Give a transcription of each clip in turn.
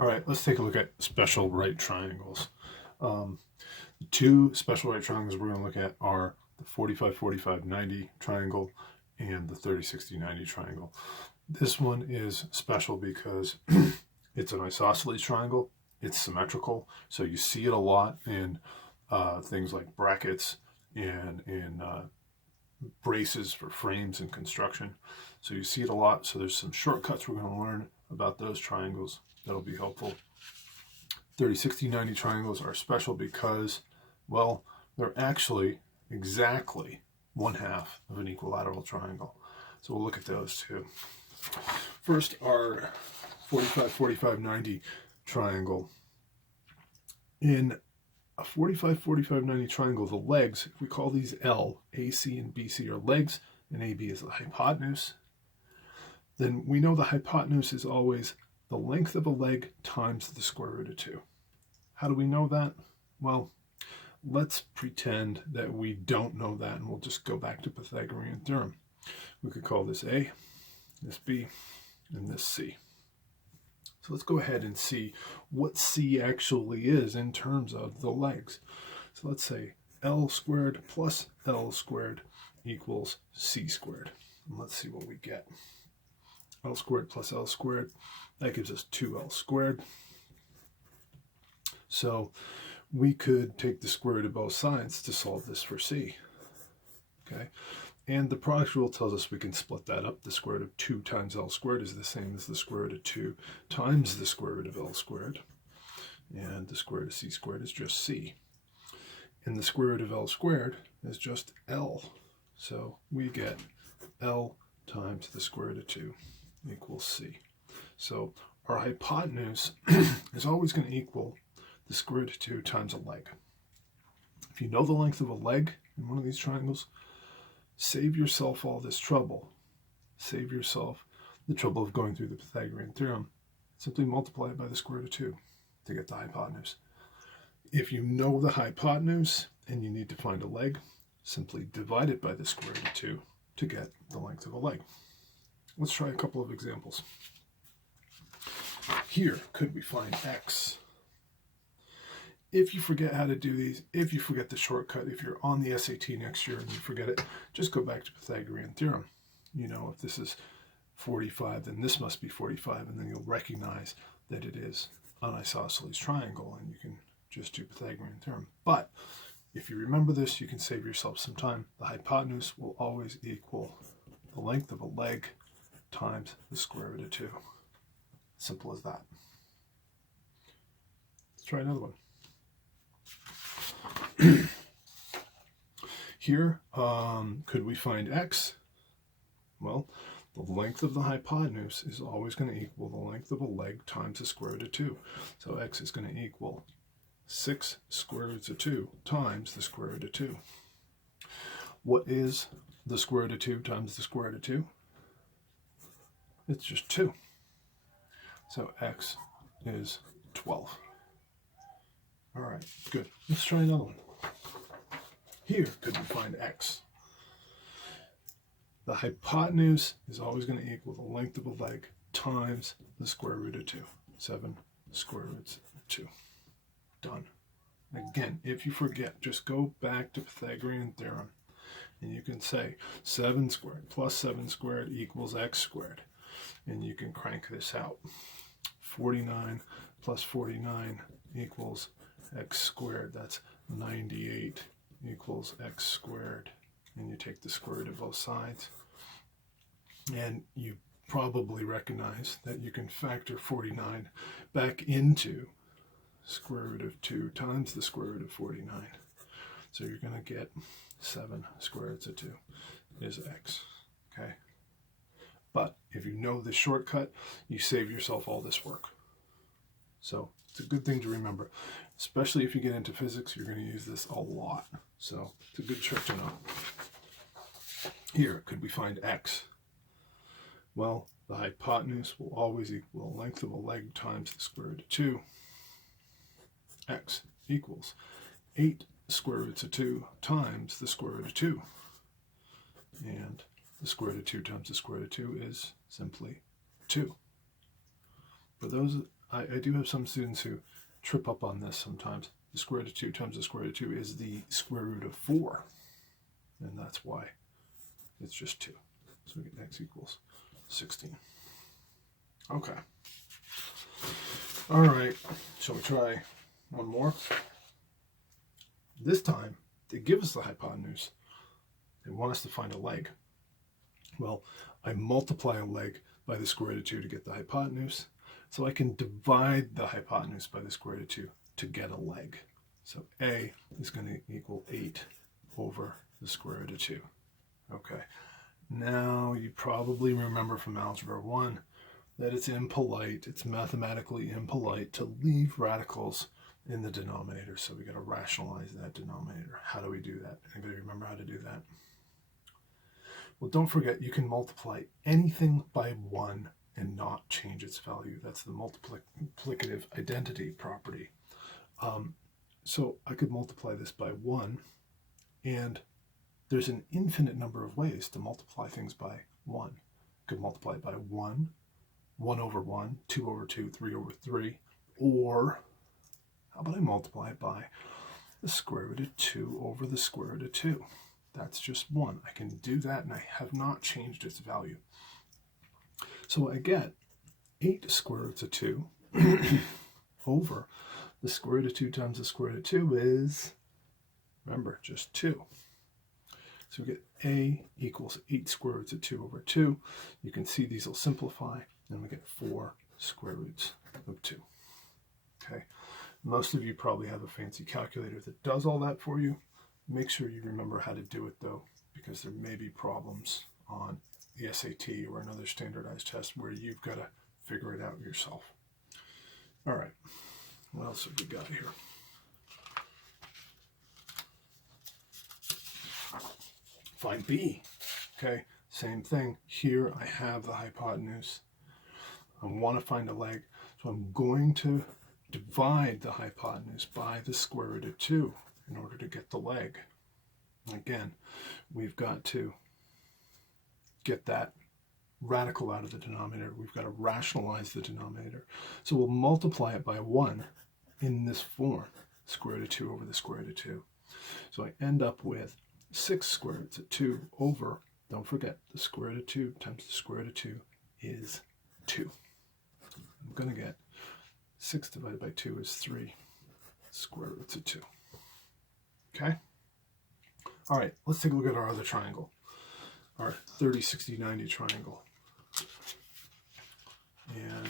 All right, let's take a look at special right triangles. The two special right triangles we're going to look at are the 45-45-90 triangle and the 30-60-90 triangle. This one is special because it's an isosceles triangle. It's symmetrical, so you see it a lot in things like brackets and in braces for frames and construction. So you see it a lot. So there's some shortcuts we're going to learn about those triangles that'll be helpful. 30-60-90 triangles are special because, well, they're actually exactly 1/2 of an equilateral triangle. So we'll look at those two. First, our 45-45-90 triangle. In a 45-45-90 triangle, the legs, if we call these L, AC and BC are legs, and AB is the hypotenuse, then we know the hypotenuse is always the length of a leg times the square root of 2. How do we know that? Well, let's pretend that we don't know that, and we'll just go back to Pythagorean theorem. We could call this A, this B, and this C. So let's go ahead and see what C actually is in terms of the legs. So let's say L squared plus L squared equals C squared. And let's see what we get. L squared plus L squared, that gives us 2L squared. So we could take the square root of both sides to solve this for C. Okay, and the product rule tells us we can split that up. The square root of 2 times L squared is the same as the square root of 2 times the square root of L squared. And the square root of C squared is just C. And the square root of L squared is just L. So we get L times the square root of 2 equals C. So our hypotenuse is always going to equal the square root of 2 times a leg. If you know the length of a leg in one of these triangles, save yourself all this trouble. Save yourself the trouble of going through the Pythagorean theorem. Simply multiply it by the square root of 2 to get the hypotenuse. If you know the hypotenuse and you need to find a leg, simply divide it by the square root of 2 to get the length of a leg. Let's try a couple of examples. Here, could we find x? If you forget how to do these, if you forget the shortcut, if you're on the SAT next year and you forget it, just go back to Pythagorean theorem. You know, if this is 45, then this must be 45, and then you'll recognize that it is an isosceles triangle, and you can just do Pythagorean theorem. But if you remember this, you can save yourself some time. The hypotenuse will always equal the length of a leg times the square root of 2. Simple as that. Let's try another one. Here, could we find x? Well, the length of the hypotenuse is always going to equal the length of a leg times the square root of 2. So x is going to equal 6 square roots of 2 times the square root of 2. What is the square root of 2 times the square root of 2? It's just 2. So x is 12. All right, good. Let's try another one. Here, could we find x? The hypotenuse is always going to equal the length of a leg times the square root of 2. 7 square roots of 2. Done. Again, if you forget, just go back to Pythagorean theorem, and you can say 7 squared plus 7 squared equals x squared. And you can crank this out. 49 plus 49 equals x squared. That's 98 equals x squared. And you take the square root of both sides. And you probably recognize that you can factor 49 back into square root of 2 times the square root of 49. So you're going to get 7 square roots of 2 is x. Okay? But if you know the shortcut, you save yourself all this work. So it's a good thing to remember. Especially if you get into physics, you're going to use this a lot. So it's a good trick to know. Here, could we find x? Well, the hypotenuse will always equal the length of a leg times the square root of 2. X equals 8 square roots of 2 times the square root of 2. And the square root of 2 times the square root of 2 is simply 2. For those I do have some students who trip up on this sometimes. The square root of 2 times the square root of 2 is the square root of 4. And that's why it's just 2. So we get x equals 16. Okay. All right. Shall we try one more? This time, they give us the hypotenuse. They want us to find a leg. Well, I multiply a leg by the square root of 2 to get the hypotenuse. So I can divide the hypotenuse by the square root of 2 to get a leg. So a is going to equal 8 over the square root of 2. Okay. Now you probably remember from Algebra 1 that it's impolite, it's mathematically impolite to leave radicals in the denominator. So we got to rationalize that denominator. How do we do that? Anybody remember how to do that? Well, don't forget you can multiply anything by 1 and not change its value. That's the multiplicative identity property. So I could multiply this by 1, and there's an infinite number of ways to multiply things by 1. I could multiply it by 1, 1 over 1, 2 over 2, 3 over 3, or how about I multiply it by the square root of 2 over the square root of 2? That's just 1. I can do that, and I have not changed its value. So I get 8 square roots of 2 over the square root of 2 times the square root of 2 is, remember, just 2. So we get a equals 8 square roots of 2 over 2. You can see these will simplify, and we get 4 square roots of 2. Okay. Most of you probably have a fancy calculator that does all that for you. Make sure you remember how to do it, though, because there may be problems on the SAT or another standardized test where you've got to figure it out yourself. All right. What else have we got here? Find B. Okay, same thing. Here I have the hypotenuse. I want to find a leg, so I'm going to divide the hypotenuse by the square root of 2 in order to get the leg. Again, we've got to get that radical out of the denominator. We've got to rationalize the denominator. So we'll multiply it by 1 in this form, square root of 2 over the square root of 2. So I end up with 6 square roots of 2 over, don't forget, the square root of 2 times the square root of 2 is 2. I'm going to get 6 divided by 2 is 3 square roots of 2. Okay? All right, let's take a look at our other triangle, our 30, 60, 90 triangle. And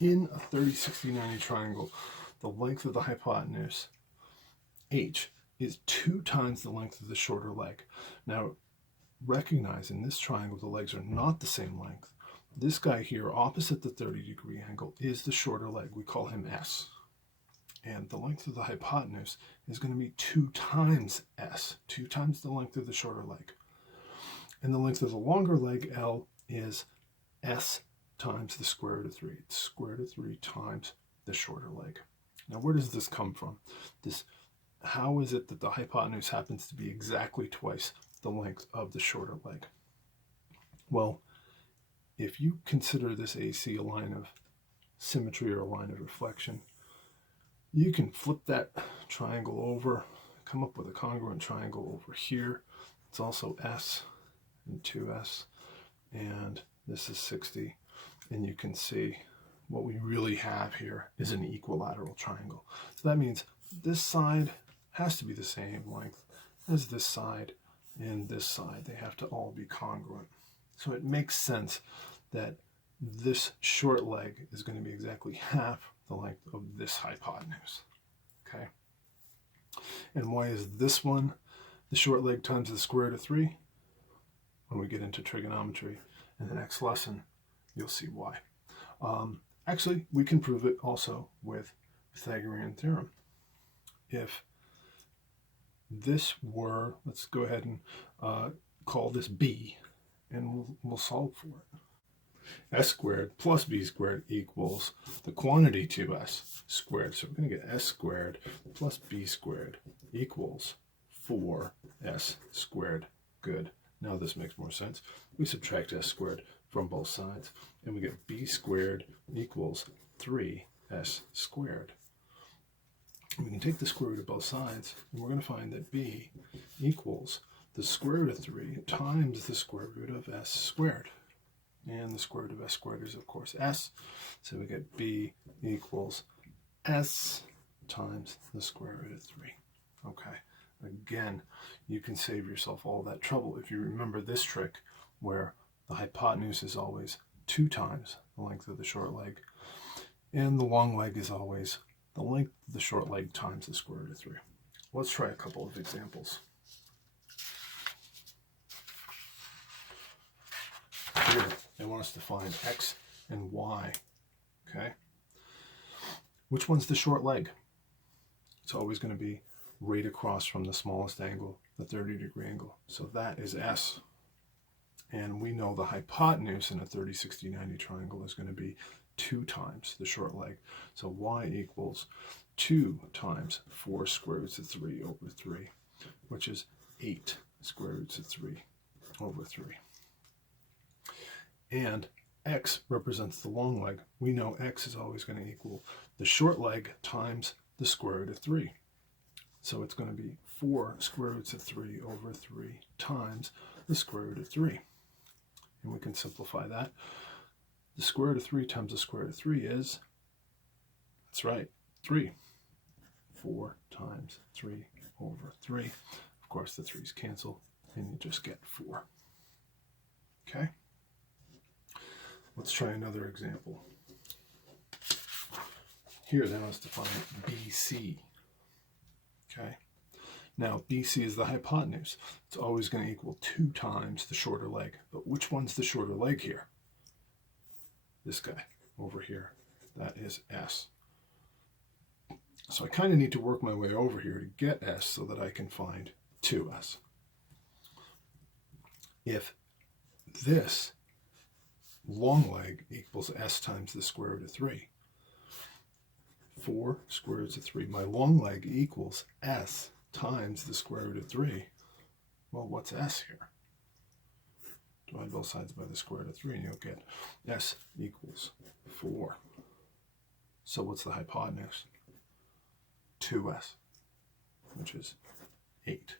in a 30, 60, 90 triangle, the length of the hypotenuse, h, is 2 times the length of the shorter leg. Now, recognize in this triangle, the legs are not the same length. This guy here, opposite the 30-degree angle, is the shorter leg. We call him S. And the length of the hypotenuse is going to be 2 times S, 2 times the length of the shorter leg. And the length of the longer leg, L, is S times the square root of 3. It's square root of 3 times the shorter leg. Now, where does this come from? How is it that the hypotenuse happens to be exactly twice the length of the shorter leg? Well, if you consider this AC a line of symmetry or a line of reflection, you can flip that triangle over, come up with a congruent triangle over here. It's also S and 2S, and this is 60. And you can see what we really have here is an equilateral triangle. So that means this side has to be the same length as this side and this side. They have to all be congruent. So it makes sense that this short leg is going to be exactly half the length of this hypotenuse. Okay. And why is this one the short leg times the square root of 3? When we get into trigonometry in the next lesson, you'll see why. Actually, we can prove it also with Pythagorean theorem. If this were, let's go ahead and call this B, and we'll solve for it. S squared plus B squared equals the quantity 2S squared. So we're going to get S squared plus B squared equals 4S squared. Good. Now this makes more sense. We subtract S squared from both sides, and we get B squared equals 3s squared. We can take the square root of both sides, and we're going to find that b equals the square root of 3 times the square root of s squared. And the square root of s squared is, of course, s. So we get b equals s times the square root of 3. Okay. Again, you can save yourself all that trouble if you remember this trick where the hypotenuse is always 2 times the length of the short leg, and the long leg is always the length of the short leg times the square root of 3. Let's try a couple of examples. Here, they want us to find x and y. Okay? Which one's the short leg? It's always going to be right across from the smallest angle, the 30-degree angle. So that is s. And we know the hypotenuse in a 30, 60, 90 triangle is going to be 2 times the short leg. So y equals 2 times 4 square roots of 3 over 3, which is 8 square roots of 3 over 3. And x represents the long leg. We know x is always going to equal the short leg times the square root of 3. So it's going to be 4 square roots of 3 over 3 times the square root of 3. And we can simplify that. The square root of 3 times the square root of 3 is, that's right, 3. 4 times 3 over 3. Of course, the 3's cancel, and you just get 4. Okay? Let's try another example. Here, they want us to find BC. Okay? Now, BC is the hypotenuse. It's always going to equal 2 times the shorter leg. But which one's the shorter leg here? This guy over here. That is S. So I kind of need to work my way over here to get S so that I can find 2S. If this long leg equals S times the square root of 3, 4 square roots of 3, my long leg equals S times the square root of 3. Well, what's S here? Divide both sides by the square root of 3 and you'll get S equals 4. So what's the hypotenuse? 2S, which is 8.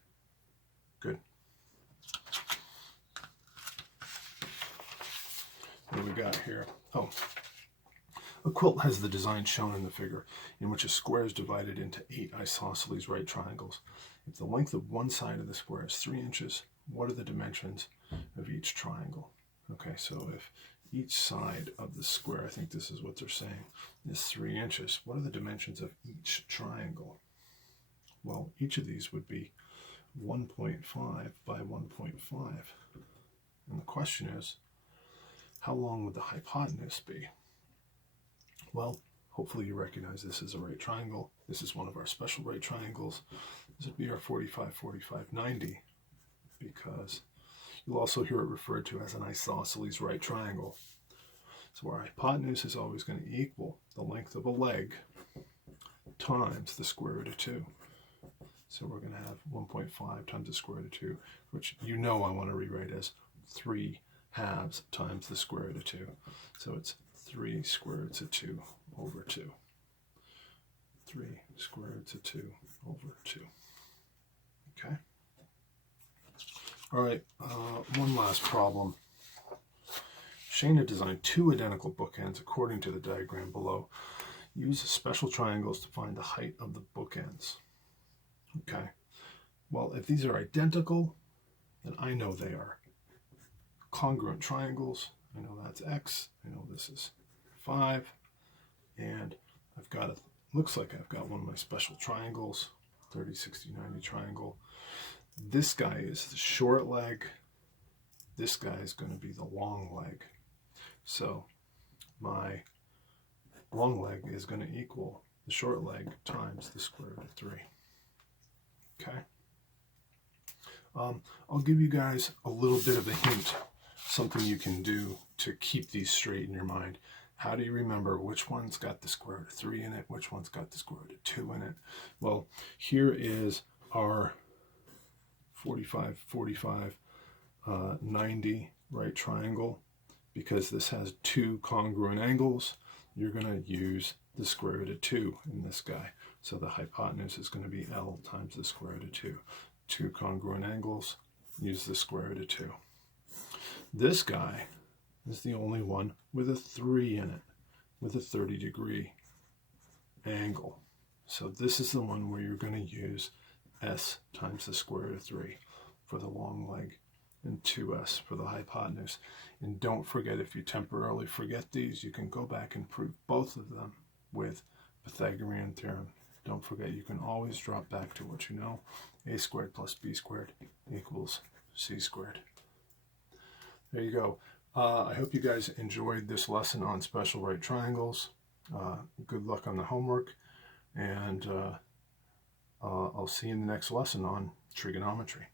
Good. What do we got here? Oh, a quilt has the design shown in the figure, in which a square is divided into 8 isosceles right triangles. If the length of one side of the square is 3 inches, what are the dimensions of each triangle? Okay, so if each side of the square, I think this is what they're saying, is 3 inches, what are the dimensions of each triangle? Well, each of these would be 1.5 by 1.5. And the question is, how long would the hypotenuse be? Well, hopefully you recognize this as a right triangle. This is one of our special right triangles. This would be our 45, 45, 90, because you'll also hear it referred to as an isosceles right triangle. So our hypotenuse is always going to equal the length of a leg times the square root of 2. So we're going to have 1.5 times the square root of 2, which you know I want to rewrite as 3 halves times the square root of 2. So it's 3 square roots of 2 over 2. 3 square roots of 2 over 2. Okay? All right, one last problem. Shana designed 2 identical bookends according to the diagram below. Use special triangles to find the height of the bookends. Okay, well, if these are identical, then I know they are congruent triangles. I know that's X. I know this is 5. And I've got it, looks like I've got one of my special triangles, 30, 60, 90 triangle. This guy is the short leg. This guy is going to be the long leg. So my long leg is going to equal the short leg times the square root of 3. Okay. I'll give you guys a little bit of a hint, something you can do to keep these straight in your mind. How do you remember which one's got the square root of 3 in it, which one's got the square root of 2 in it? Well, here is our 45, 45, 90 right triangle, because this has 2 congruent angles. you're going to use the square root of 2 in this guy. So the hypotenuse is going to be L times the square root of 2. Two congruent angles, use the square root of 2. This guy is the only one with a 3 in it, with a 30-degree angle. So this is the one where you're going to use S times the square root of 3 for the long leg and 2S for the hypotenuse. And don't forget, if you temporarily forget these, you can go back and prove both of them with Pythagorean theorem. Don't forget, you can always drop back to what you know. A squared plus B squared equals C squared. There you go. I hope you guys enjoyed this lesson on special right triangles. Good luck on the homework, and I'll see you in the next lesson on trigonometry.